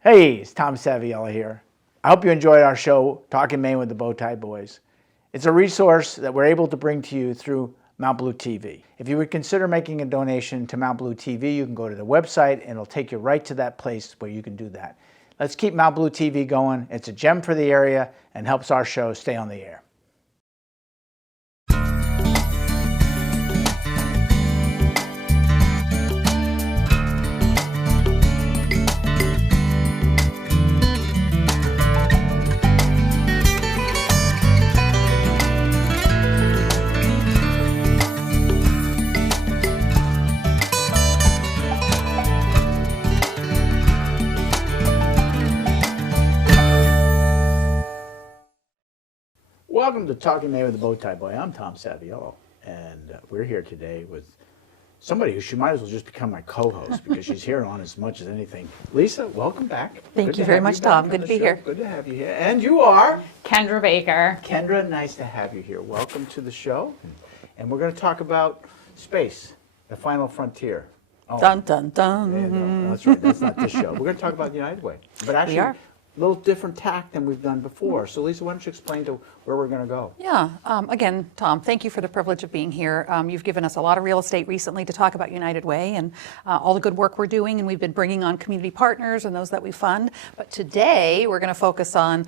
Hey, it's Tom Saviella here. I hope you enjoyed our show, Talking Maine with the Bowtie Boys. It's a resource that we're able to bring to you through Mount Blue TV. If you would consider making a donation to Mount Blue TV, you can go to the website and it'll take you right to that place where you can do that. Let's keep Mount Blue TV going. It's a gem for the area and helps our show stay on the air. Welcome to Talking Maine with the Bowtie Boy. I'm Tom Saviello, and we're here today with somebody who she might as well just become my co-host because she's here on as much as anything. Lisa, welcome back. Thank you very much, Tom. Good to be here. Good to have you here. And you are? Kendra Baker. Kendra, nice to have you here. Welcome to the show. And we're going to talk about space, the final frontier. Oh. Dun, dun, dun. Yeah, no, that's right. That's not this show. We're going to talk about the United Way. But actually, we are. A little different tack than we've done before. So Lisa, why don't you explain to where we're going to go? Yeah, again, Tom, thank you for the privilege of being here. You've given us a lot of real estate recently to talk about United Way and all the good work we're doing, and we've been bringing on community partners and those that we fund. But today we're going to focus on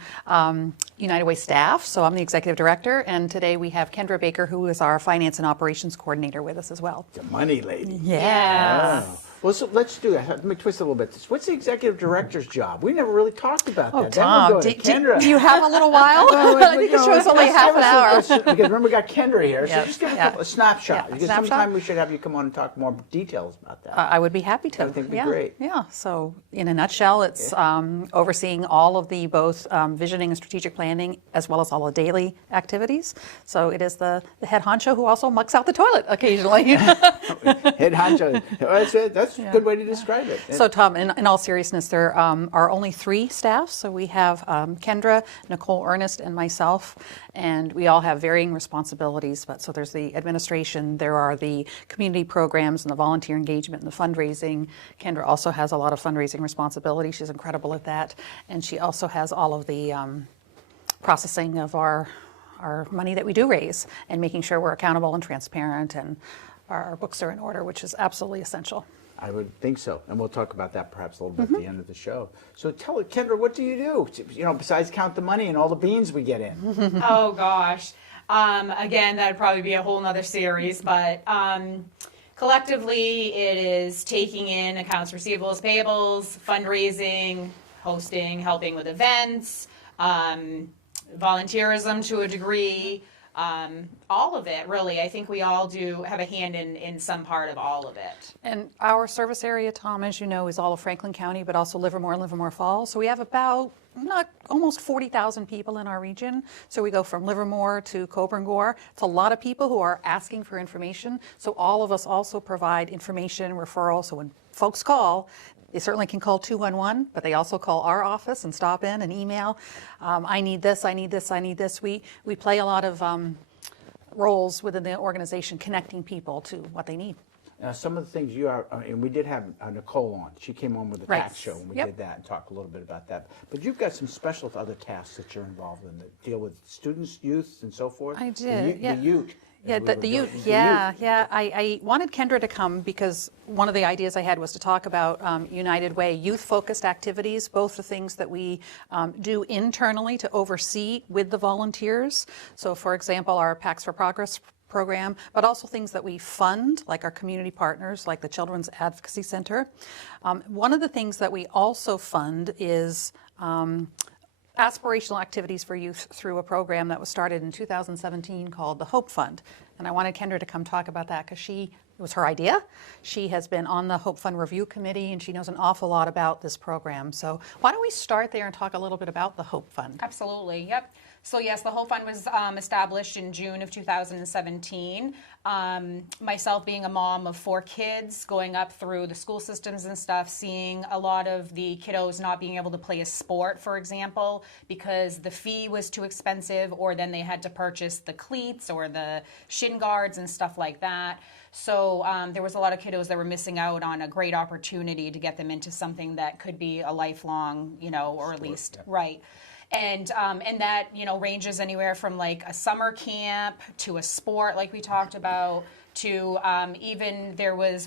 United Way staff. So I'm the executive director, and today we have Kendra Baker, who is our finance and operations coordinator, with us as well. The money lady. Yeah. Oh. Well, so let's do that. Let me twist it a little bit. What's the executive director's job? We never really talked about that. Tom, Then we'll go to do you have a little while? I think the show's only half an hour. Because remember, we got Kendra here, so just give a snapshot. Yeah, because sometime we should have you come on and talk more details about that. I would be happy to. I think it'd be great. Yeah, so in a nutshell, it's overseeing all of the both visioning and strategic planning, as well as all the daily activities. So it is the head honcho who also mucks out the toilet occasionally. Head honcho. That's a good way to describe it. So Tom, in all seriousness, there are only 3 staff. So we have Kendra, Nicole Ernest, and myself, and we all have varying responsibilities. But so there's the administration, there are the community programs and the volunteer engagement and the fundraising. Kendra also has a lot of fundraising responsibility. She's incredible at that. And she also has all of the processing of our money that we do raise and making sure we're accountable and transparent and our books are in order, which is absolutely essential. I would think so, and we'll talk about that perhaps a little bit at the end of the show. So tell it, Kendra, what do you do? You know, besides count the money and all the beans we get in. Oh gosh. Again, that'd probably be a whole nother series, but collectively it is taking in accounts receivables, payables, fundraising, hosting, helping with events, volunteerism to a degree. All of it, really. I think we all do have a hand in some part of all of it. And our service area, Tom, as you know, is all of Franklin County, but also Livermore and Livermore Falls. So we have about almost 40,000 people in our region. So we go from Livermore to Coburn Gore. It's a lot of people who are asking for information. So all of us also provide information, referral. So when folks call, they certainly can call 211, but they also call our office and stop in and email. I need this, I need this, I need this. We play a lot of roles within the organization, connecting people to what they need. Some of the things you are, and we did have Nicole on. She came on with the tax show, and we did that and talked a little bit about that. But you've got some special other tasks that you're involved in that deal with students, youth, and so forth. I did, yeah. The ute. Yeah, the youth. Yeah. I wanted Kendra to come because one of the ideas I had was to talk about United Way youth-focused activities, both the things that we do internally to oversee with the volunteers. So, for example, our Packs for Progress program, but also things that we fund, like our community partners, like the Children's Advocacy Center. One of the things that we also fund is aspirational activities for youth through a program that was started in 2017 called the Hope Fund. And I wanted Kendra to come talk about that because it was her idea. She has been on the Hope Fund Review Committee and she knows an awful lot about this program. So why don't we start there and talk a little bit about the Hope Fund? Absolutely, yep. So yes, the Hope Fund was established in June of 2017. Myself being a mom of 4 kids, going up through the school systems and stuff, seeing a lot of the kiddos not being able to play a sport, for example, because the fee was too expensive, or then they had to purchase the cleats or the shin guards and stuff like that. So there was a lot of kiddos that were missing out on a great opportunity to get them into something that could be a lifelong, or at least, right. And that, ranges anywhere from like a summer camp to a sport like we talked about, to even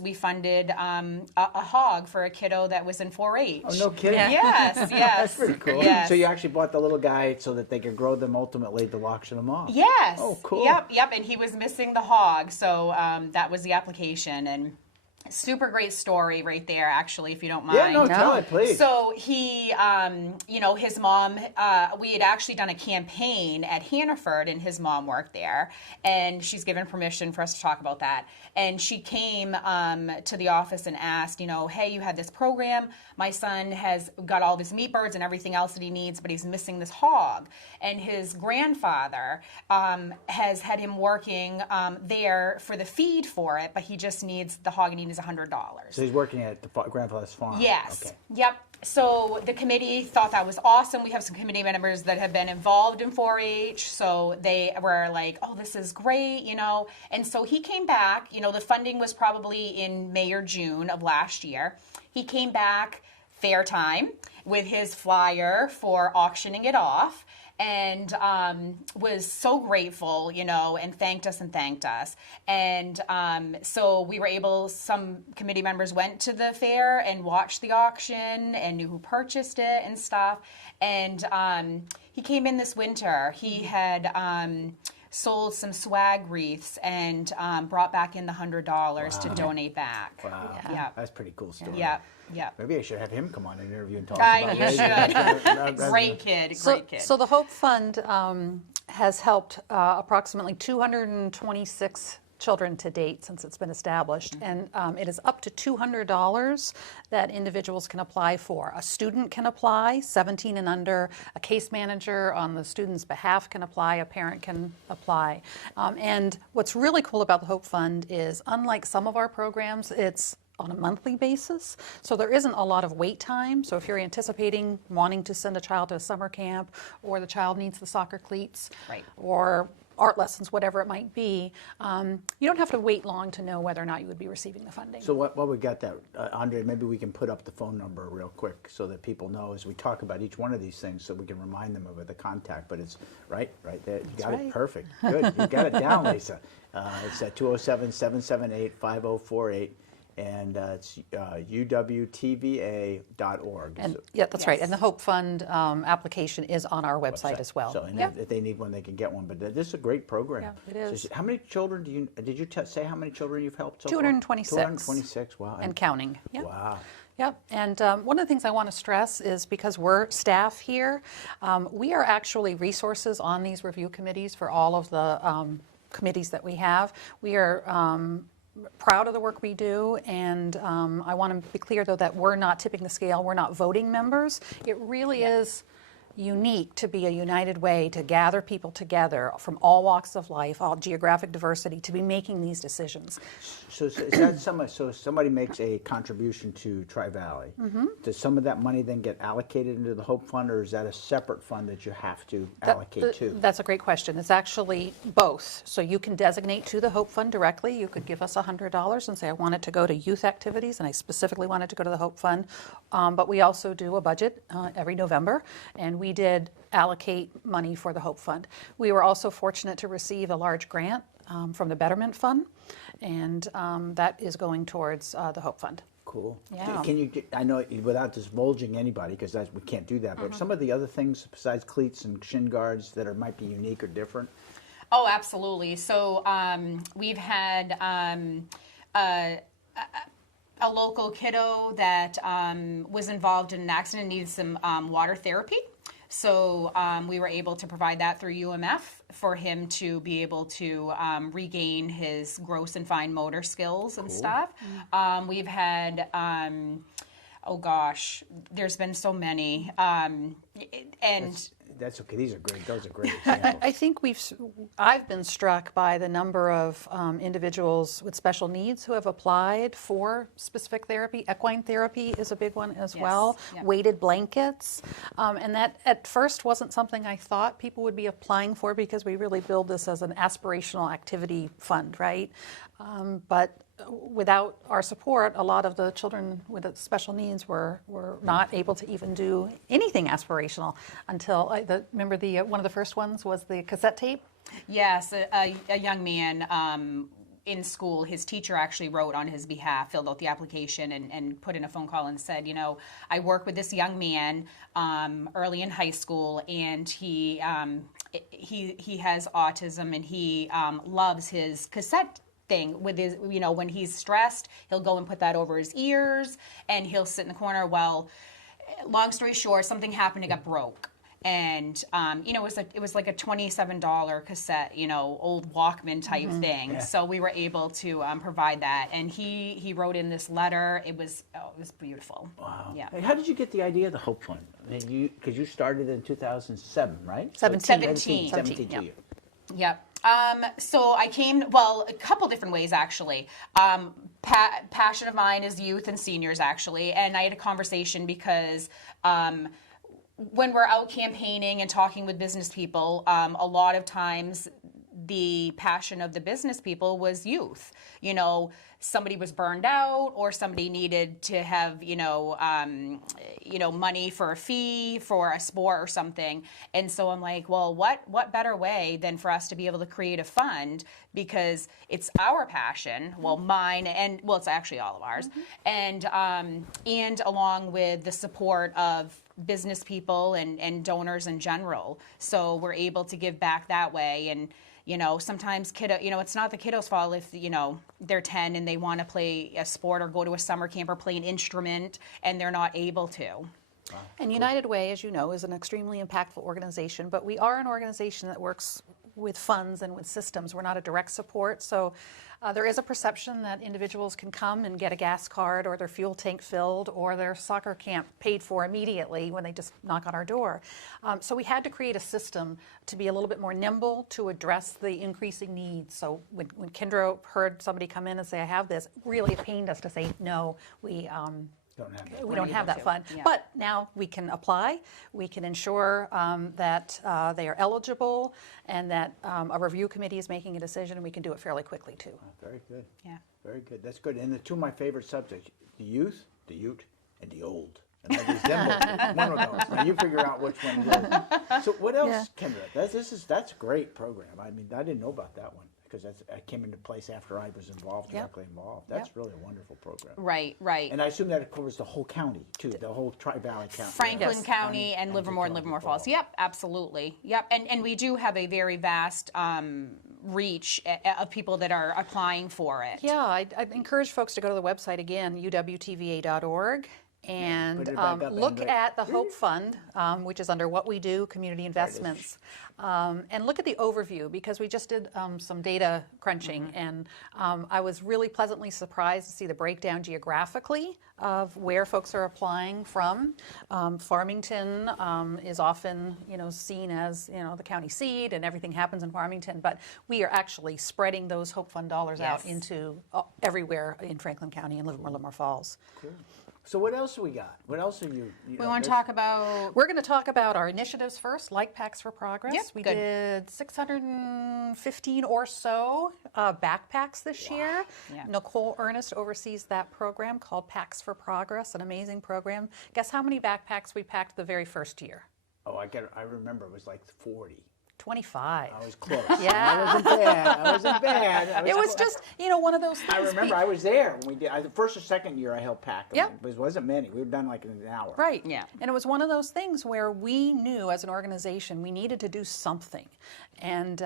we funded a hog for a kiddo that was in 4-H. Oh, no kidding. Yes, yes. That's pretty cool. Yes. So you actually bought the little guy so that they could grow them ultimately to auction them off. Yes. Oh, cool. Yep. And he was missing the hog, so that was the application. And super great story right there, actually, if you don't mind. Yeah, no, tell it, please. So he, his mom, we had actually done a campaign at Hannaford, and his mom worked there, and she's given permission for us to talk about that. And she came to the office and asked, hey, you had this program. My son has got all these meat birds and everything else that he needs, but he's missing this hog. And his grandfather has had him working there for the feed for it, but he just needs the hog, and he needs $100. So he's working at the grandfather's farm. Yes. Okay. Yep. So the committee thought that was awesome. We have some committee members that have been involved in 4-H, so they were like, oh, this is great, And so he came back, the funding was probably in May or June of last year. He came back fair time with his flyer for auctioning it off, and was so grateful, and thanked us. And so we were able, some committee members went to the fair and watched the auction and knew who purchased it and stuff. And he came in this winter. He had sold some swag wreaths and brought back in the $100 to donate back. Wow. Yeah. That's a pretty cool story. Yeah. Yeah. Maybe I should have him come on and interview and talk about You it. should. Great kid. So the Hope Fund has helped approximately 226 children to date since it's been established, and it is up to $200 that individuals can apply for. A student can apply, 17 and under. A case manager on the student's behalf can apply. A parent can apply. And what's really cool about the Hope Fund is, unlike some of our programs, it's on a monthly basis, so there isn't a lot of wait time. So if you're anticipating wanting to send a child to a summer camp, or the child needs the soccer cleats, Right. or art lessons, whatever it might be, you don't have to wait long to know whether or not you would be receiving the funding. So while we got that, Andre, maybe we can put up the phone number real quick so that people know as we talk about each one of these things, so we can remind them of the contact. But it's right there. You got it perfect. Good. You got it down, Lisa. It's at 207-778-5048. And it's UWTVA.org. And yeah, that's right. And the Hope Fund application is on our website as well. So, and Yeah. if they need one, they can get one. But this is a great program. Yeah, it is. So how many children did you say how many children you've helped so 226. far? 226, wow. And counting. Yep. Wow. Yep, and one of the things I want to stress is, because we're staff here, we are actually resources on these review committees for all of the committees that we have. We are proud of the work we do, and I want to be clear, though, that we're not tipping the scale. We're not voting members. It really is unique to be a united way to gather people together from all walks of life, all geographic diversity, to be making these decisions. So is that so somebody makes a contribution to Tri-Valley. Does some of that money then get allocated into the Hope Fund, or is that a separate fund that you have to allocate to? That's a great question. It's actually both. So you can designate to the Hope Fund directly. You could give us $100 and say, I want it to go to youth activities, and I specifically want it to go to the Hope Fund. But we also do a budget every November, and we did allocate money for the Hope Fund. We were also fortunate to receive a large grant from the Betterment Fund, and that is going towards the Hope Fund. Cool. Yeah. Can you, I know without divulging anybody, because we can't do that, but some of the other things besides cleats and shin guards that might be unique or different? Oh, absolutely. So we've had a local kiddo that was involved in an accident and needed some water therapy. So we were able to provide that through UMF for him to be able to regain his gross and fine motor skills and stuff. We've had, oh gosh, there's been so many. That's okay. These are great. Those are great examples. I think I've been struck by the number of individuals with special needs who have applied for specific therapy. Equine therapy is a big one as well. Yep. Weighted blankets. And that at first wasn't something I thought people would be applying for because we really build this as an aspirational activity fund, right? But without our support, a lot of the children with special needs were not able to even do anything aspirational until, remember one of the first ones was the cassette tape? Yes, a young man in school, his teacher actually wrote on his behalf, filled out the application and put in a phone call and said, you know, I work with this young man early in high school, and he has autism, and he loves his cassette thing with his, you know, when he's stressed, he'll go and put that over his ears, and he'll sit in the corner. Well, long story short, something happened, it got broke. And, you know, it was like a $27 cassette, you know, old Walkman type thing. Yeah. So we were able to provide that. And he wrote in this letter. It was beautiful. Wow. Yeah. Hey, how did you get the idea of the Hope Fund? Because you started in 2007, right? 17. 17. Yep. Yep. So I came, well, a couple different ways, actually. Passion of mine is youth and seniors, actually. And I had a conversation because when we're out campaigning and talking with business people, a lot of times the passion of the business people was youth. You know, somebody was burned out, or somebody needed to have, money for a fee for a sport or something. And so I'm like, well, what better way than for us to be able to create a fund, because it's our passion, well, mine, and well, it's actually all of ours, and along with the support of business people and donors in general. So we're able to give back that way. And you know, sometimes it's not the kiddos' fault if, you know, they're 10 and they want to play a sport or go to a summer camp or play an instrument and they're not able to. Wow. And United Way, as you know, is an extremely impactful organization, but we are an organization that works with funds and with systems. We're not a direct support, so there is a perception that individuals can come and get a gas card or their fuel tank filled or their soccer camp paid for immediately when they just knock on our door. So we had to create a system to be a little bit more nimble to address the increasing needs. So when Kendra heard somebody come in and say, I have this, really it pained us to say, no, we don't have that fund. Yeah. But now we can apply, we can ensure that they are eligible, and that a review committee is making a decision, and we can do it fairly quickly too. Oh, very good. Yeah. Very good. That's good. And the two of my favorite subjects, the youth, the ute, and the old. And I resemble one of those. Now you figure out which one it is. So what else, Kendra? That's a great program. I mean, I didn't know about that one, because that came into place after I was directly involved. That's really a wonderful program. Right. And I assume that covers the whole county, too, the whole Tri-Valley County. Franklin County and Livermore and Livermore Falls. Yep, absolutely. Yep, and we do have a very vast reach of people that are applying for it. Yeah, I'd encourage folks to go to the website again, UWTVA.org. And look at the Hope Fund, which is under What We Do, Community Investments. And look at the overview, because we just did some data crunching, and I was really pleasantly surprised to see the breakdown geographically of where folks are applying from. Farmington is often, seen as, the county seat, and everything happens in Farmington, but we are actually spreading those Hope Fund dollars out into everywhere in Franklin County and Livermore Falls. Cool. So what else do we got? What else are you we want to talk about? We're going to talk about our initiatives first, like Packs for Progress. Yep, we did 615 or so backpacks this year. Yeah. Nicole Ernest oversees that program called Packs for Progress, an amazing program. Guess how many backpacks we packed the very first year? Oh, I remember it was like 40. 25. I was close. Yeah. I wasn't bad. It was just, one of those things. I remember I was there when we did. The first or second year I helped pack them. Yep. It wasn't many. We were done like in an hour. Right. Yeah. And it was one of those things where we knew as an organization we needed to do something. And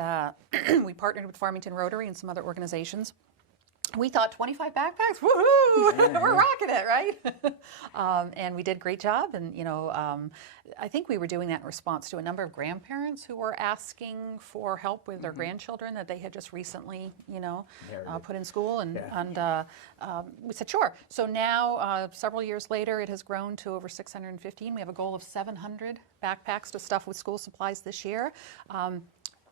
we partnered with Farmington Rotary and some other organizations. We thought 25 backpacks, woohoo, we're rocking it, right? And we did a great job. And, I think we were doing that in response to a number of grandparents who were asking for help with their grandchildren that they had just recently, put in school. And we said, sure. So now, several years later, it has grown to over 615. We have a goal of 700 backpacks to stuff with school supplies this year.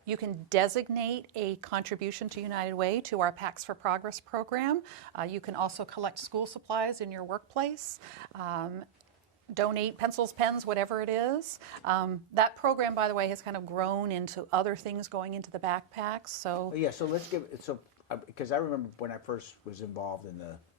You can designate a contribution to United Way to our Packs for Progress program. You can also collect school supplies in your workplace. Donate pencils, pens, whatever it is. That program, by the way, has kind of grown into other things going into the backpacks. So Yeah, so let's give it, because I remember when I first was involved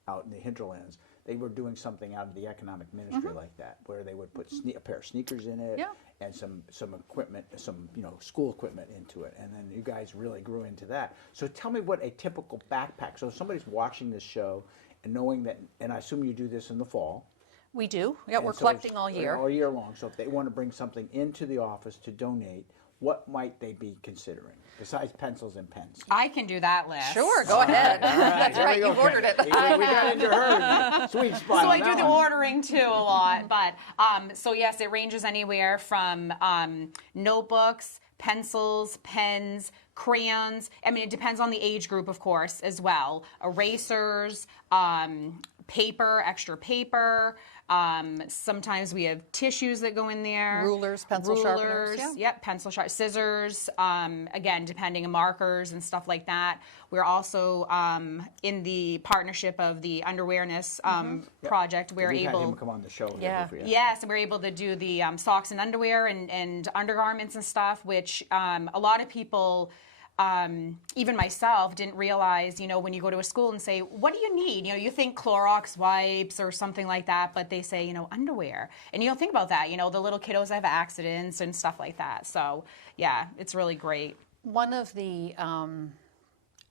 out in the hinterlands, they were doing something out of the economic ministry like that, where they would put a pair of sneakers in it and some equipment, some school equipment into it, and then you guys really grew into that. So tell me what a typical backpack. So if somebody's watching this show and knowing that, and I assume you do this in the fall. we do. Yeah, we're so collecting all year. All year long. So if they want to bring something into the office to donate, what might they be considering besides pencils and pens? I can do that list. Sure, go ahead. That's Here right, we go, you've ordered it. We got into her sweet spot. So on I do that the one. ordering too a lot, but so yes, it ranges anywhere from notebooks, pencils, pens, crayons. I mean, it depends on the age group, of course, as well. Erasers, paper, extra paper. Sometimes we have tissues that go in there. Rulers, pencil sharpeners, yeah. Yep, pencil sharpeners, scissors. Again, depending on markers and stuff like that. We're also in the partnership of the Underwearness project. We're We've able. had him come on the show. Yeah. Here. Yes, we're able to do the socks and underwear and undergarments and stuff, which a lot of people, even myself, didn't realize, when you go to a school and say, what do you need? You think Clorox wipes or something like that, but they say, underwear. And you don't think about that. The little kiddos have accidents and stuff like that. So, yeah, it's really great. One of the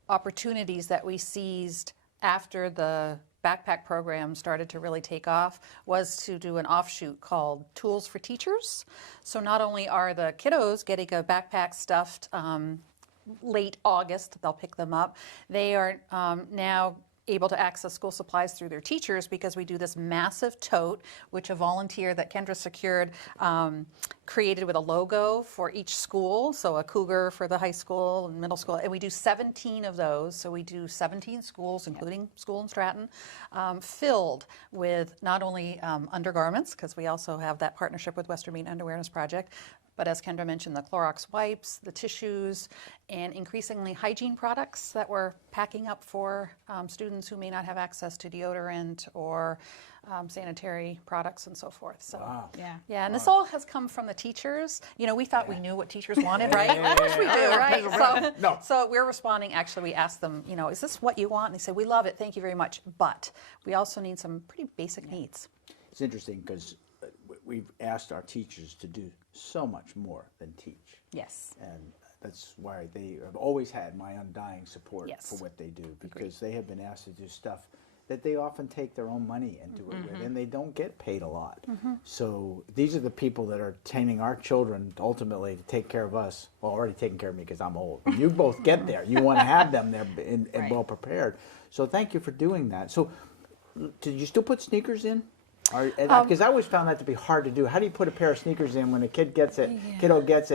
opportunities that we seized after the backpack program started to really take off was to do an offshoot called Tools for Teachers. So not only are the kiddos getting a backpack stuffed late August, they'll pick them up, they are now able to access school supplies through their teachers because we do this massive tote, which a volunteer that Kendra secured created with a logo for each school, so a cougar for the high school and middle school, and we do 17 of those, so we do 17 schools, including school in Stratton, filled with not only undergarments, because we also have that partnership with Western Maine Underwearness Project, but as Kendra mentioned, the Clorox wipes, the tissues, and increasingly hygiene products that we're packing up for students who may not have access to deodorant or sanitary products and so forth. So, Wow. yeah, and this all has come from the teachers. We thought we knew what teachers wanted, right? Of course we do, right? So we're responding. Actually, we asked them, is this what you want? And they said, we love it, thank you very much, but we also need some pretty basic needs. It's interesting because we've asked our teachers to do so much more than teach. Yes. And that's why they have always had my undying support for what they do, because they have been asked to do stuff that they often take their own money and do it with, and they don't get paid a lot. So these are the people that are training our children ultimately to take care of us. Well, already taking care of me because I'm old. When you both get there, you want to have them there and well prepared. So thank you for doing that. So did you still put sneakers in? Because I always found that to be hard to do. How do you put a pair of sneakers in when a kiddo gets it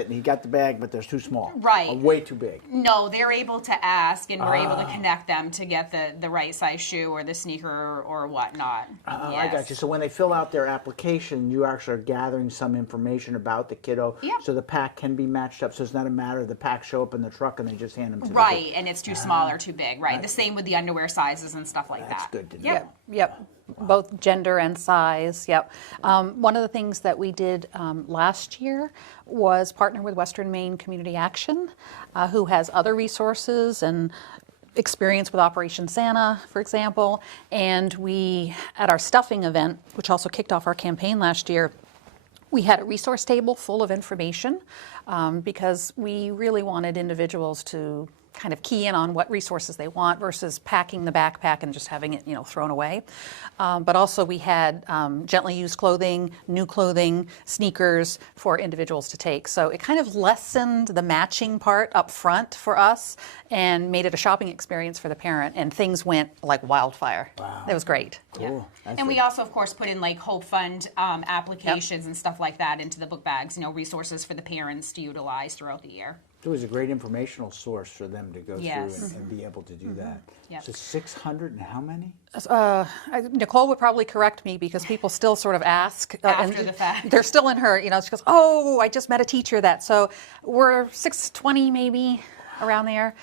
and he got the bag, but they're too small? Right. Or way too big. No, they're able to ask, and we're able to connect them to get the right size shoe or the sneaker or whatnot. I got you. So when they fill out their application, you actually are gathering some information about the kiddo, so the pack can be matched up. So it's not a matter of the pack show up in the truck and they just hand them to the kid. And it's too small or too big. Right. The same with the underwear sizes and stuff like That's that. good to know. Yep. Both gender and size, yep. One of the things that we did last year was partner with Western Maine Community Action, who has other resources and experience with Operation Santa, for example. And we, at our stuffing event, which also kicked off our campaign last year, we had a resource table full of information because we really wanted individuals to kind of key in on what resources they want versus packing the backpack and just having it, thrown away. But also we had gently used clothing, new clothing, sneakers for individuals to take. So it kind of lessened the matching part up front for us and made it a shopping experience for the parent, and things went like wildfire. Wow. It was great. Cool. And we also, of course, put in like Hope Fund applications and stuff like that into the book bags, resources for the parents to utilize throughout the year. It was a great informational source for them to go Yes. through and be able to do that. Yep. So 600 and how many? Nicole would probably correct me because people still sort of ask. After the fact. They're still in her, she goes, oh, I just met a teacher that. So we're 620 maybe, around there.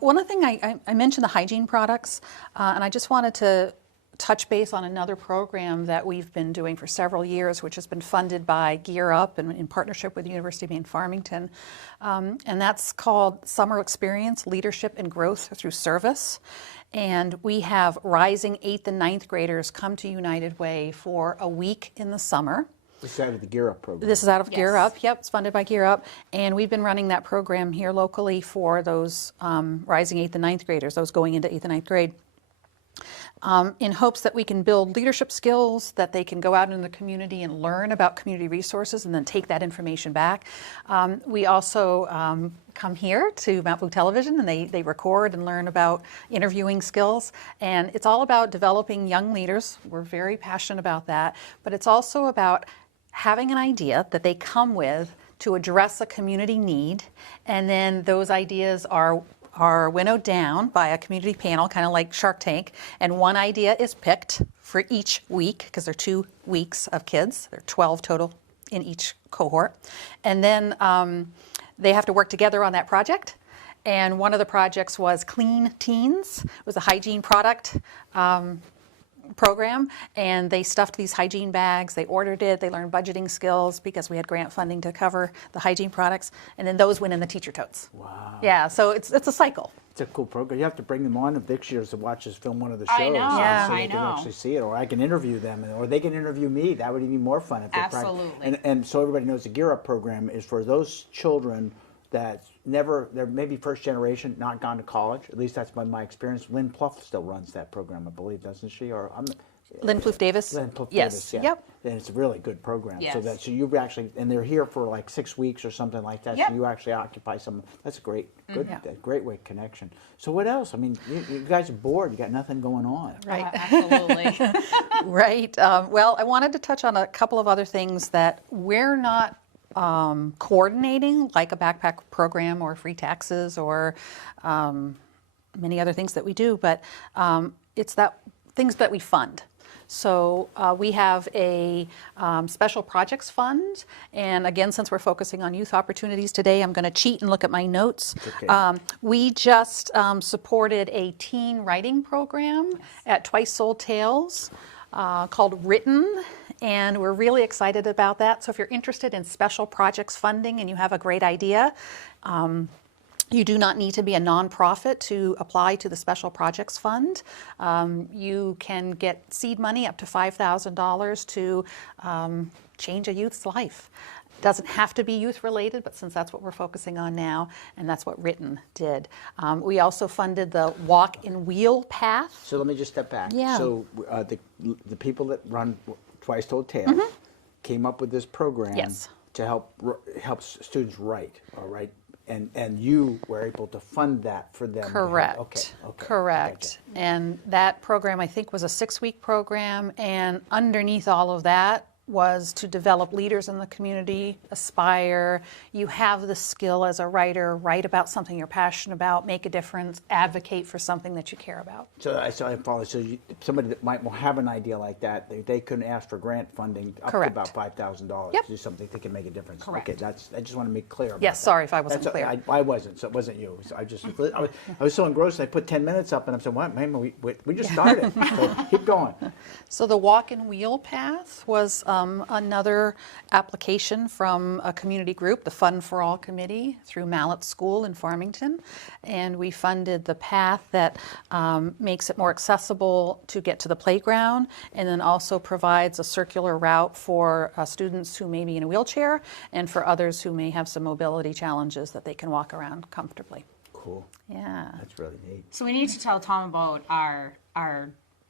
One other thing, I mentioned the hygiene products, and I just wanted to touch base on another program that we've been doing for several years, which has been funded by Gear Up and in partnership with the University of Maine Farmington. And that's called Summer Experience, Leadership and Growth Through Service. And we have rising 8th and 9th graders come to United Way for a week in the summer. This is out of the Gear Up program. This is out of Gear Yes. Up. Yep, it's funded by Gear Up. And we've been running that program here locally for those rising 8th and 9th graders, those going into 8th and 9th grade. In hopes that we can build leadership skills, that they can go out in the community and learn about community resources and then take that information back. We also come here to Mount Blue Television, and they record and learn about interviewing skills. And it's all about developing young leaders. We're very passionate about that. But it's also about having an idea that they come with to address a community need, and then those ideas are winnowed down by a community panel, kind of like Shark Tank, and one idea is picked for each week, because there are 2 weeks of kids. There are 12 total in each cohort. And then they have to work together on that project. And one of the projects was Clean Teens. It was a hygiene product program, and they stuffed these hygiene bags. They ordered it. They learned budgeting skills because we had grant funding to cover the hygiene products, and then those went in the teacher totes. Wow. Yeah, so it's a cycle. It's a cool program. You have to bring them on if next year to watch us film one of the shows. I know, Yeah. So I they can know. actually see it, or I can interview them, or they can interview me. That would even be more fun. If they're Absolutely. And so everybody knows the Gear Up program is for those children that they're maybe first generation, not gone to college. At least that's been my experience. Lynn Pluff still runs that program, I believe, doesn't she? Or Lynn Plouffe Davis? Lynn Pluff Yes. Davis, yeah. Yep. And it's a really good program. Yes. So you've actually, and they're here for like 6 weeks or something like that. Yep. So you actually occupy some. That's a great, good, Yeah. great way connection. So what else? I mean, you guys are bored. You got nothing going on. Right. Absolutely. Right. Well, I wanted to touch on a couple of other things that we're not coordinating, like a backpack program or free taxes or many other things that we do, but it's that things that we fund. So we have a special projects fund, and again, since we're focusing on youth opportunities today, I'm going to cheat and look at my notes. Okay. We just supported a teen writing program at Twice Sold Tales called Written, and we're really excited about that. So if you're interested in special projects funding and you have a great idea, you do not need to be a nonprofit to apply to the Special Projects Fund. You can get seed money up to $5,000 to change a youth's life. Doesn't have to be youth related, but since that's what we're focusing on now, and that's what Written did. We also funded the Walk and Wheel Path. So let me just step back. Yeah. So the people that run Twice Told Tales came up with this program Yes. to help students write, all right? And you were able to fund that for them. Correct. Okay. Correct. And that program, I think, was a 6-week program, and underneath all of that was to develop leaders in the community, aspire. You have the skill as a writer, write about something you're passionate about, make a difference, advocate for something that you care about. So I follow. So somebody that might have an idea like that, they couldn't ask for grant funding up Correct. to about $5,000 Yep. to do something that can make a difference. Correct. Okay, I just want to make clear. About Yes, that. sorry if I wasn't clear. I wasn't. So it wasn't you. So I was so engrossed. I put 10 minutes up, and I'm saying, "What, man? We just started." So keep going. So the Walk and Wheel Path was another application from a community group, the Fund for All Committee, through Mallet School in Farmington. And we funded the path that makes it more accessible to get to the playground, and then also provides a circular route for students who may be in a wheelchair and for others who may have some mobility challenges that they can walk around comfortably. cool. Yeah. That's really neat. So we need to tell Tom about our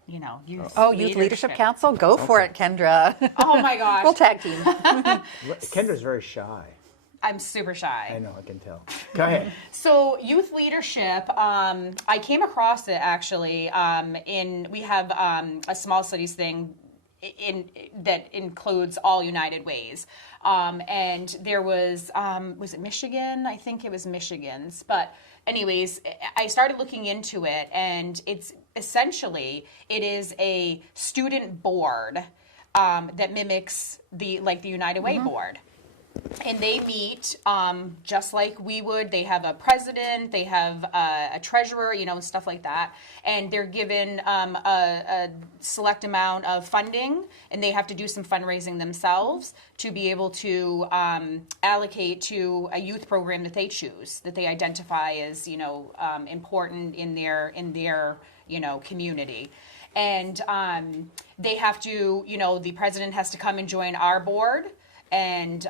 youth. Oh, Youth Leadership Council? Go for it, Kendra. Oh my gosh. We'll tag team. Kendra's very shy. I'm super shy. I know, I can tell. Go ahead. So youth leadership, I came across it actually. We have a small cities thing that includes all United Ways, and there was it Michigan? I think it was Michigan's. But anyways, I started looking into it, and it's essentially it is a student board that mimics the United Way board. And they meet just like we would. They have a president, they have a treasurer, stuff like that. And they're given a select amount of funding, and they have to do some fundraising themselves to be able to allocate to a youth program that they choose, that they identify as important in their community. And they have to, the president has to come and join our board and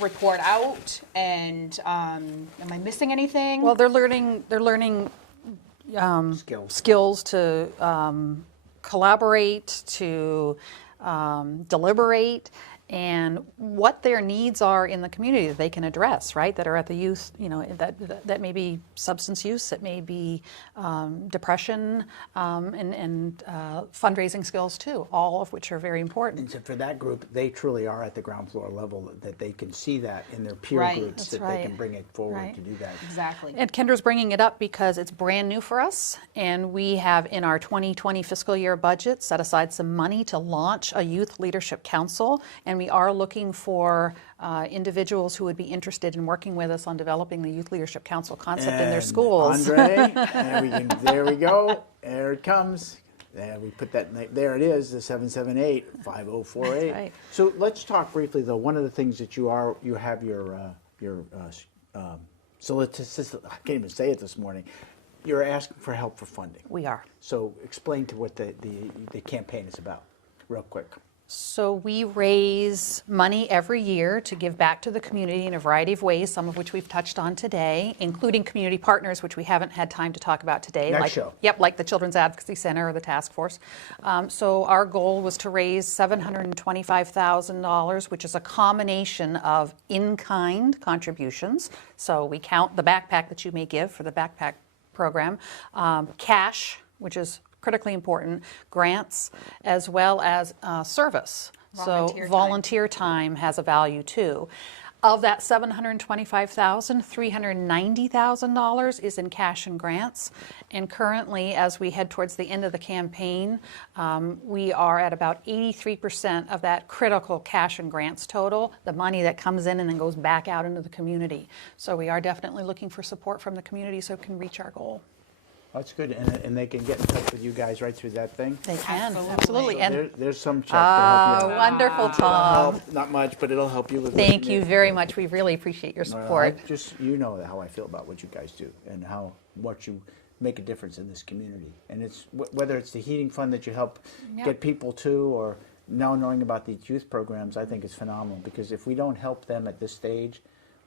report out. And am I missing anything? Well, they're learning skills to collaborate, to deliberate, and what their needs are in the community that they can address, right? That are at the youth, that may be substance use, it may be depression, and fundraising skills too, all of which are very important. And so for that group, they truly are at the ground floor level, that they can see that in their peer Right. groups, That's that right. they can bring it forward Right. to do that. Exactly. And Kendra's bringing it up because it's brand new for us, and we have in our 2020 fiscal year budget set aside some money to launch a Youth Leadership Council, and we are looking for individuals who would be interested in working with us on developing the Youth Leadership Council concept in their And schools. Andre, there we go. There it comes. There we put that. There it is. The 778-5048. That's right. So let's talk briefly, though. One of the things that you have your solicitors. I can't even say it this morning. You're asking for help for funding. We are. So explain to what the campaign is about, real quick. So we raise money every year to give back to the community in a variety of ways, some of which we've touched on today, including community partners, which we haven't had time to talk about today. Next show. Yep, like the Children's Advocacy Center or the task force. So our goal was to raise $725,000, which is a combination of in-kind contributions. So we count the backpack that you may give for the backpack program, cash, which is critically important, grants, as well as service. Volunteer So time. volunteer time has a value too. Of that $725,000, $390,000 is in cash and grants. And currently, as we head towards the end of the campaign, we are at about 83% of that critical cash and grants total, the money that comes in and then goes back out into the community. So we are definitely looking for support from the community so we can reach our goal. That's good, and they can get in touch with you guys right through that thing. They can, Absolutely. absolutely. So And there's some check to help you out. wonderful, Tom. Not much, but it'll help you with. Thank you very much. We really appreciate your support. You know how I feel about what you guys do and what you make a difference in this community. And it's whether it's the heating fund that you help get people to, or now knowing about these youth programs, I think is phenomenal, because if we don't help them at this stage,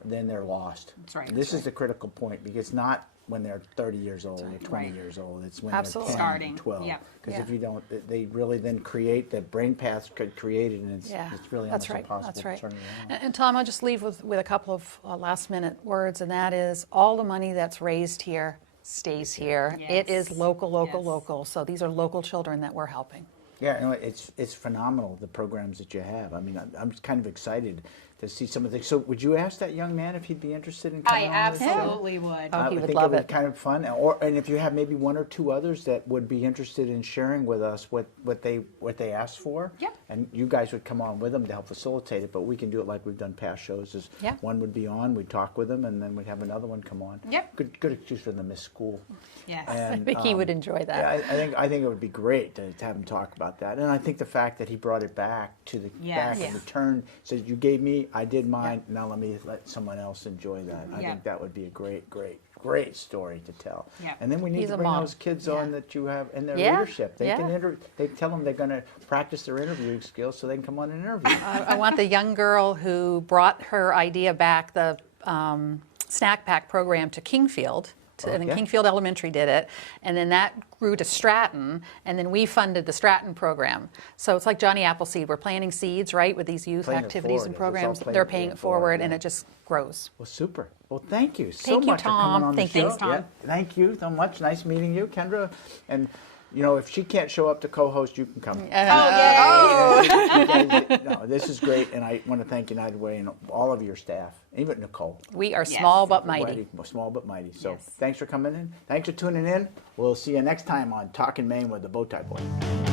then they're lost. That's right. This is the critical point, because not when they're 30 years old or 20 Right. years old. It's when Absolutely. they're 10, Starting. 12. Yep. Because if Yeah. you don't, they really then create, the brain paths get created, and it's really that's almost right. impossible That's to right. turn it around. And Tom, I'll just leave with a couple of last minute words, and that is all the money that's raised here stays here. It is Yes. local, Yes. local. So these are local children that we're helping. Yeah, no, it's phenomenal, the programs that you have. I mean, I'm kind of excited to see some of the things. So would you ask that young man if he'd be interested in coming I on this show? absolutely would. Oh, I he would think love it would it. be kind of fun, and if you have maybe one or two others that would be interested in sharing with us what they asked for, Yep. and you guys would come on with them to help facilitate it. But we can do it like we've done past shows. Is Yeah. one would be on, we'd talk with them, and then we'd have another one come on. Yep. Good excuse for them to miss school. Yes. I And, think he would enjoy that. Yeah, I think it would be great to have him talk about that, and I think the fact that he brought it back to the Yes. back Yeah. and return, said you gave me, I did mine. Now let me let someone else enjoy that. I Yeah. think that would be a great story to tell. Yeah. And then we need He's to a bring model. those kids Yeah. on that you have in their Yeah. leadership. They Yeah. can they tell them they're going to practice their interviewing skills so they can come on and interview. I want the young girl who brought her idea back, the snack pack program, to Kingfield, and then yeah. Kingfield Elementary did it, and then that grew to Stratton, and then we funded the Stratton program. So it's like Johnny Appleseed. We're planting seeds, right, with these youth Paying it activities and forward. It's all programs. paying They're it paying it forward, forward, yeah. and it just grows. Well, super. Well, thank you so Thank you, much for coming Tom. on Thank the you. show. Thanks, Tom. Yeah, thank you so much. Nice meeting you, Kendra. And you know, if she can't show up to co-host, you can come. No, this is great, and I want to thank United Way and all of your staff, even Nicole. We are small but mighty. Small but mighty. So Yes. thanks for coming in. Thanks for tuning in. We'll see you next time on Talking Maine with the Bowtie Boy.